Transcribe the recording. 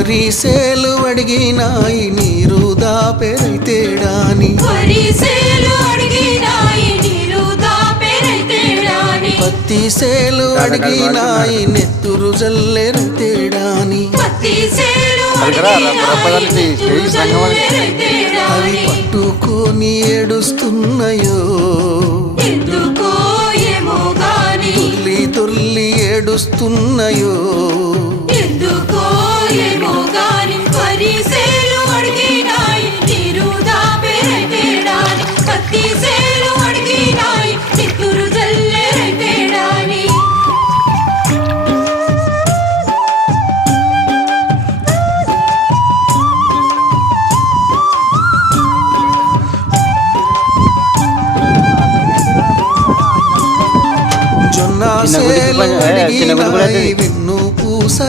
వరిసేలు అడిగినాయి నీరు దాపెరైతేడాని పత్తి సేలు అడిగినాయి నెత్తురు జల్లెరైతేడాని అవి పట్టుకొని ఏడుస్తున్నాయో తుల్లి తుల్లి ఏడుస్తున్నాయో జొన్న సేలు అడిగినాయి